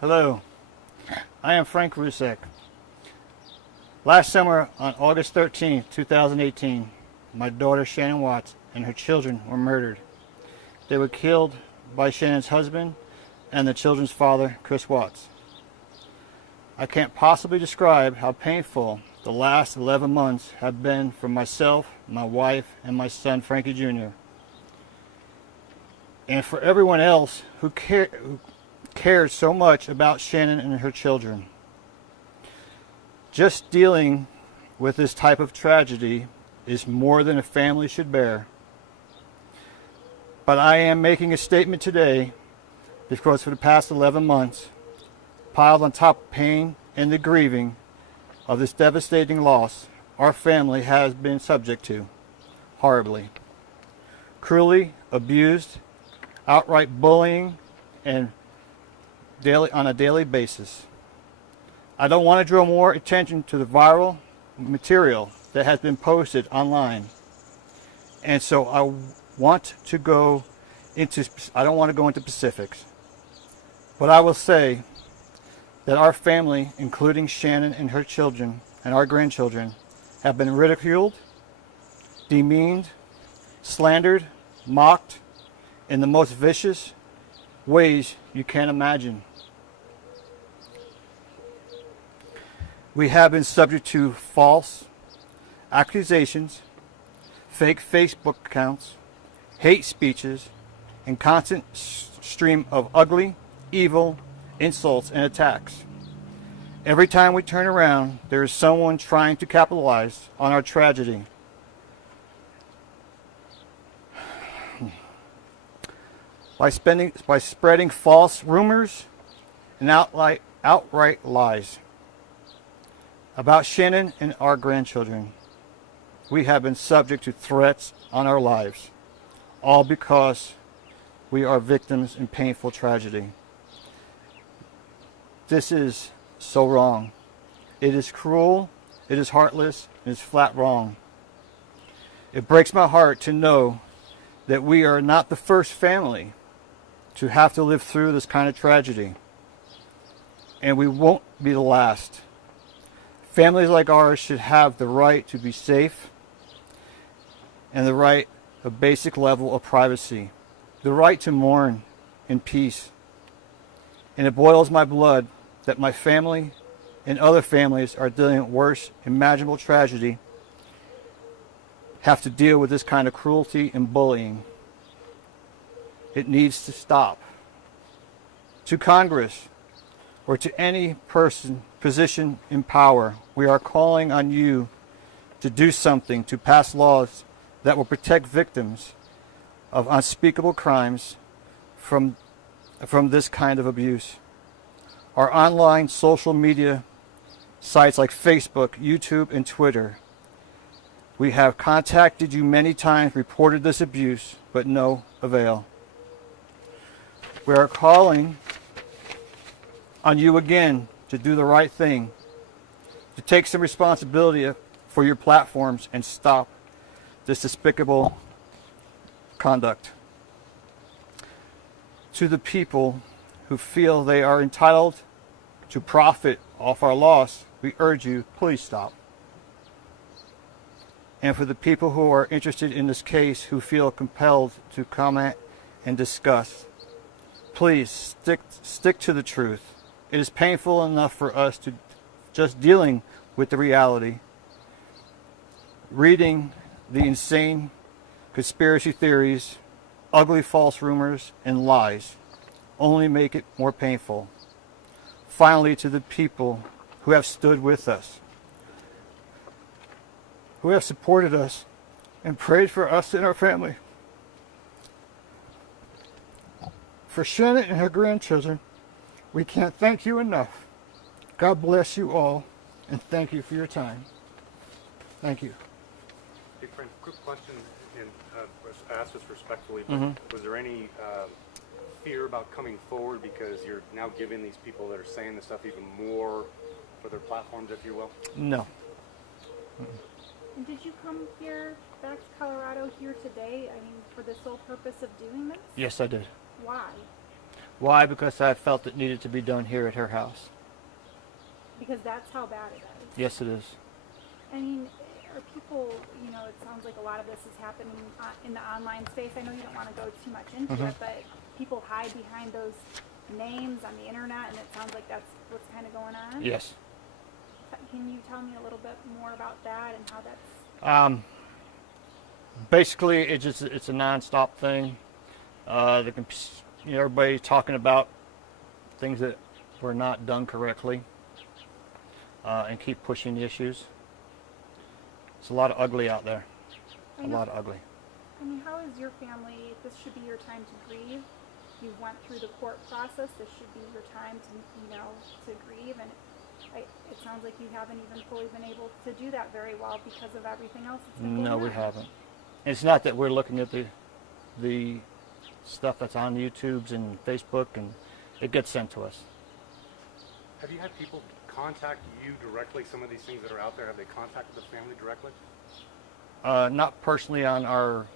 Hello, I am Frank Ruzcek. Last summer, on August 13, 2018, my daughter Shannon Watts and her children were murdered. They were killed by Shannon's husband and the children's father, Chris Watts. I can't possibly describe how painful the last 11 months have been for myself, my wife, and my son, Frankie Jr., and for everyone else who cared so much about Shannon and her children. Just dealing with this type of tragedy is more than a family should bear. But I am making a statement today because for the past 11 months, piled on top of pain and the grieving of this devastating loss, our family has been subject to horribly. Cruelly abused, outright bullying, and on a daily basis. I don't want to draw more attention to the viral material that has been posted online, and so I don't want to go into specifics, but I will say that our family, including Shannon and her children and our grandchildren, have been ridiculed, demeaned, slandered, mocked in the most vicious ways you can imagine. We have been subject to false accusations, fake Facebook accounts, hate speeches, and constant stream of ugly, evil insults and attacks. Every time we turn around, there is someone trying to capitalize on our tragedy. By spreading false rumors and outright lies about Shannon and our grandchildren. We have been subject to threats on our lives, all because we are victims in painful tragedy. This is so wrong. It is cruel, it is heartless, it is flat wrong. It breaks my heart to know that we are not the first family to have to live through this kind of tragedy, and we won't be the last. Families like ours should have the right to be safe and the right of a basic level of privacy, the right to mourn in peace. And it boils my blood that my family and other families are dealing with worse imaginable tragedy have to deal with this kind of cruelty and bullying. It needs to stop. To Congress, or to any position in power, we are calling on you to do something to pass laws that will protect victims of unspeakable crimes from this kind of abuse. Our online social media sites like Facebook, YouTube, and Twitter, we have contacted you many times, reported this abuse, but no avail. We are calling on you again to do the right thing, to take some responsibility for your platforms and stop this despicable conduct. To the people who feel they are entitled to profit off our loss, we urge you, please stop. And for the people who are interested in this case, who feel compelled to comment and discuss, please stick to the truth. It is painful enough for us to just dealing with the reality. Reading the insane conspiracy theories, ugly false rumors, and lies only make it more painful. Finally, to the people who have stood with us, who have supported us and prayed for us and our family. For Shannon and her grandchildren, we can't thank you enough. God bless you all, and thank you for your time. Thank you. Hey, Frank, quick question, and I asked this respectfully, but was there any fear about coming forward because you're now giving these people that are saying this stuff even more for their platforms, if you will? No. And did you come here, back to Colorado here today, for the sole purpose of doing this? Yes, I did. Why? Why? Because I felt it needed to be done here at her house. Because that's how bad it is. Yes, it is. I mean, are people, you know, it sounds like a lot of this is happening in the online space. I know you don't want to go too much into it, but people hide behind those names on the internet, and it sounds like that's what's kind of going on. Yes. Can you tell me a little bit more about that and how that's... Basically, it's a non-stop thing. Everybody talking about things that were not done correctly, and keep pushing the issues. It's a lot of ugly out there. A lot of ugly. I mean, how is your family? This should be your time to grieve. You went through the court process. This should be your time to grieve. And it sounds like you haven't even fully been able to do that very well because of everything else that's been going on. No, we haven't. It's not that we're looking at the stuff that's on YouTube's and Facebook, and it gets sent to us. Have you had people contact you directly? Some of these things that are out there, have they contacted the family directly? Not personally on our,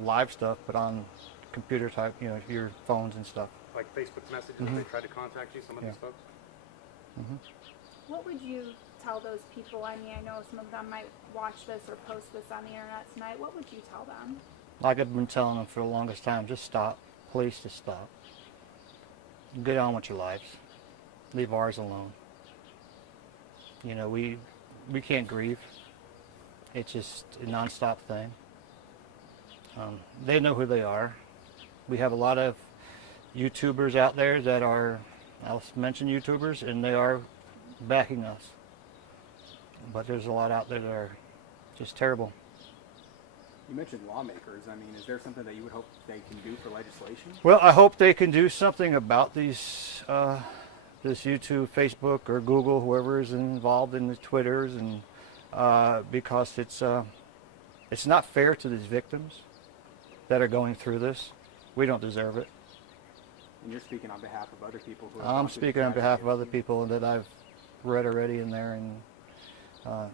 live stuff, but on computer type, your phones and stuff. Like Facebook messages, have they tried to contact you, some of these folks? What would you tell those people? I mean, I know some of them might watch this or post this on the internet tonight. What would you tell them? Like I've been telling them for the longest time, just stop. Please just stop. Get on with your lives. Leave ours alone. We can't grieve. It's just a non-stop thing. They know who they are. We have a lot of YouTubers out there that are, I'll mention YouTubers, and they are backing us. But there's a lot out there that are just terrible. You mentioned lawmakers. I mean, is there something that you would hope they can do for legislation? Well, I hope they can do something about these, this YouTube, Facebook, or Google, whoever is involved in the Twitters, and because it's not fair to these victims that are going through this. We don't deserve it. And you're speaking on behalf of other people who I'm speaking on behalf of other people that I've read already in there, and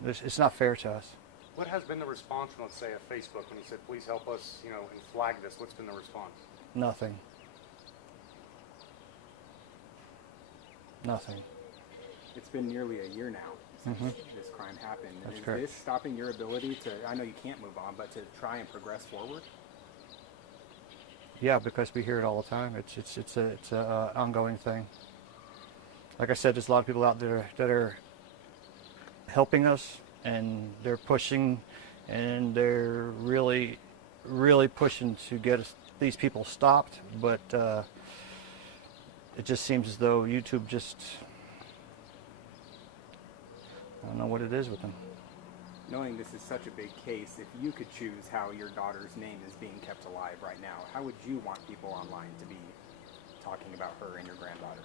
it's not fair to us. What has been the response from, let's say, a Facebook when you said, please help us, and flag this? What's been the response? Nothing. Nothing. It's been nearly a year now since this crime happened. That's Is correct. this stopping your ability to, I know you can't move on, but to try and progress forward? Yeah, because we hear it all the time. It's a ongoing thing. Like I said, there's a lot of people out there that are helping us, and they're pushing, and they're really, really pushing to get these people stopped. But it just seems as though YouTube I don't know what it is with them. Knowing this is such a big case, if you could choose how your daughter's name is being kept alive right now, how would you want people online to be talking about her and your granddaughters?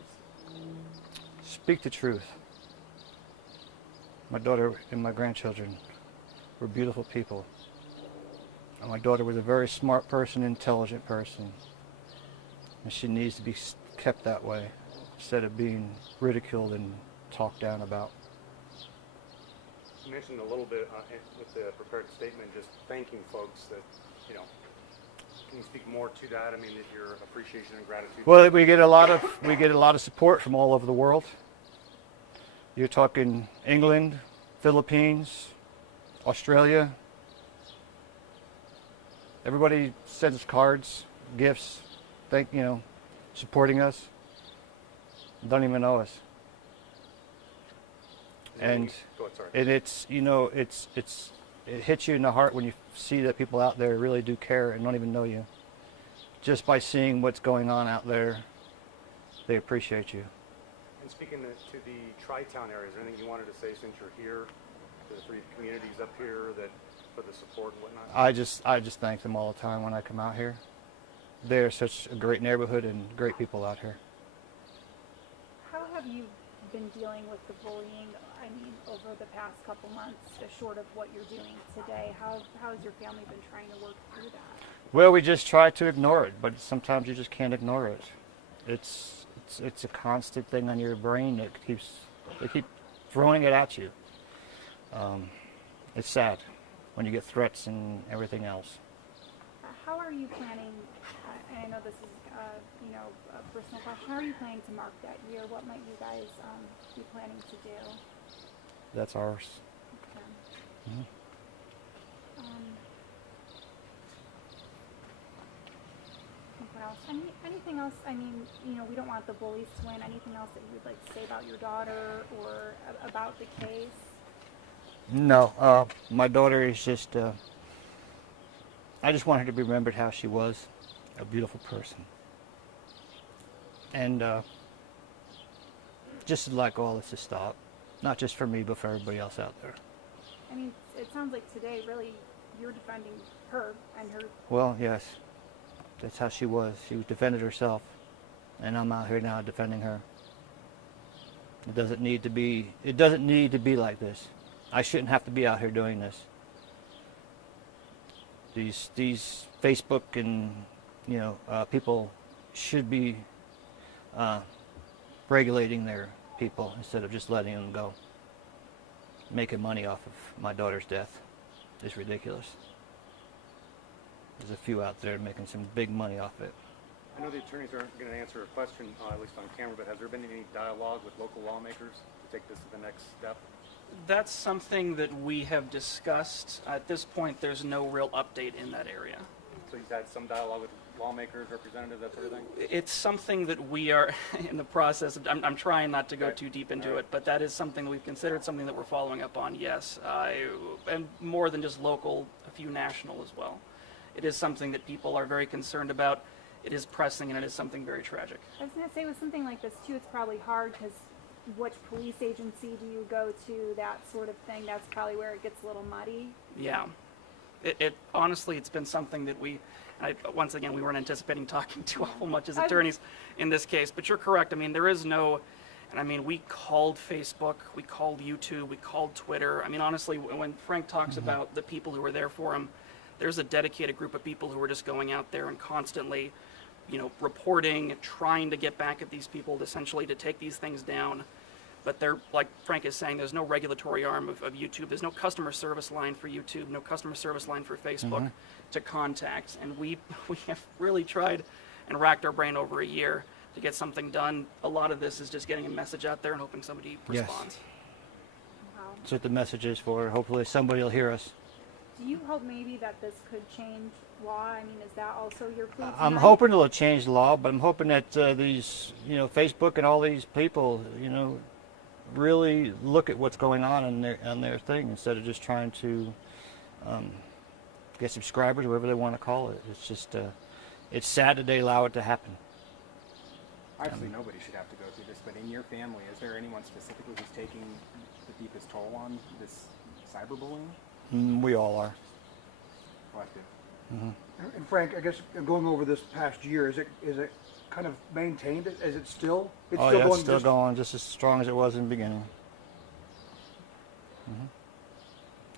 Speak the truth. My daughter and my grandchildren were beautiful people. And my daughter was a very smart person, intelligent person. And she needs to be kept that way instead of being ridiculed and talked down about. You mentioned a little bit with the prepared statement, just thanking folks that, can you speak more to that? I mean, your appreciation and gratitude. Well, we get a lot of support from all over the world. You're talking England, Philippines, Australia. Everybody sends us cards, gifts, supporting us. Don't even know us. And it's it hits you in the heart when you see that people out there really do care and don't even know you. Just by seeing what's going on out there, they appreciate you. And speaking to the Tri-Town area, is there anything you wanted to say since you're here, to the three communities up here, that for the support and whatnot? I just thank them all the time when I come out here. They're such a great neighborhood and great people out here. How have you been dealing with the bullying, over the past couple months, short of what you're doing today? How has your family been trying to work through that? Well, we just try to ignore it, but sometimes you just can't ignore it. It's a constant thing on your brain that they keep throwing it at you. It's sad when you get threats and everything else. How are you planning? and I know this is, you know, a personal question. How are you planning to mark that year? What might you guys be planning to do? That's ours. Okay. Mhm. What else? Anything else? I mean, you know, we don't want the bullies to win. Anything else that you would like to say about your daughter or about the case? No, my daughter is just, I just want her to be remembered how she was, a beautiful person. And just like all this to stop, not just for me, but for everybody else out there. I mean, it sounds like today, really, you're defending her and her. Well, yes, that's how she was. She defended herself, and I'm out here now defending her. It doesn't need to be. It doesn't need to be like this. I shouldn't have to be out here doing this. These Facebook and people should be regulating their people instead of just letting them go. Making money off of my daughter's death is ridiculous. There's a few out there making some big money off it. I know the attorneys aren't going to answer a question, at least on camera, but has there been any dialogue with local lawmakers to take this to the next step? That's something that we have discussed. At this point, there's no real update in that area. So you've had some dialogue with lawmakers, representatives, that sort of thing? It's something that we are in the process of. I'm trying not to go Okay. too deep into All right. it, but that is something that we've considered, something that we're following up on, yes. And more than just local, a few national as well. It is something that people are very concerned about. It is pressing, and it is something very tragic. I was going to say with something like this too, it's probably hard because which police agency do you go to? That sort of thing. That's probably where it gets a little muddy. Yeah. It honestly, it's been something that once again, we weren't anticipating talking too awful much as attorneys in this case, but you're correct. I mean, there is no, and I mean, we called Facebook, we called YouTube, we called Twitter. I mean, honestly, when Frank talks about the people who were there for him, there's a dedicated group of people who are just going out there and constantly, reporting, trying to get back at these people, essentially to take these things down. But they're, like Frank is saying, there's no regulatory arm of YouTube. There's no customer service line for YouTube, no customer service line for Facebook to contact. And we have really tried and racked our brain over a year to get something done. A lot of this is just getting a message out there and hoping somebody Yes. responds. Wow. That's what the message is for. Hopefully somebody will hear us. Do you hope maybe that this could change law? I mean, is that also your plea I'm tonight? hoping it'll change the law, but I'm hoping that these, Facebook and all these people, really look at what's going on their thing instead of just trying to get subscribers, whatever they want to call it. It's just, it's sad that they allow it to happen. Obviously, nobody should have to go through this, but in your family, is there anyone specifically who's taking the deepest toll on this cyberbullying? We all are. Collective. And Frank, I guess going over this past year, is it kind of maintained? Is it still? It's Oh still yeah, going it's still just, going just as strong as it was in the beginning.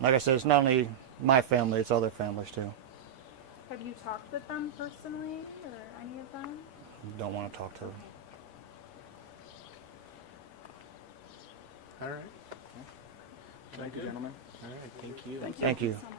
Like I said, it's not only my family, it's other families too. Have you talked with them personally, or any of them? Don't want to talk to them. All right. Thank you, gentlemen. All right. Thank you. Thank you. Thank you. So much.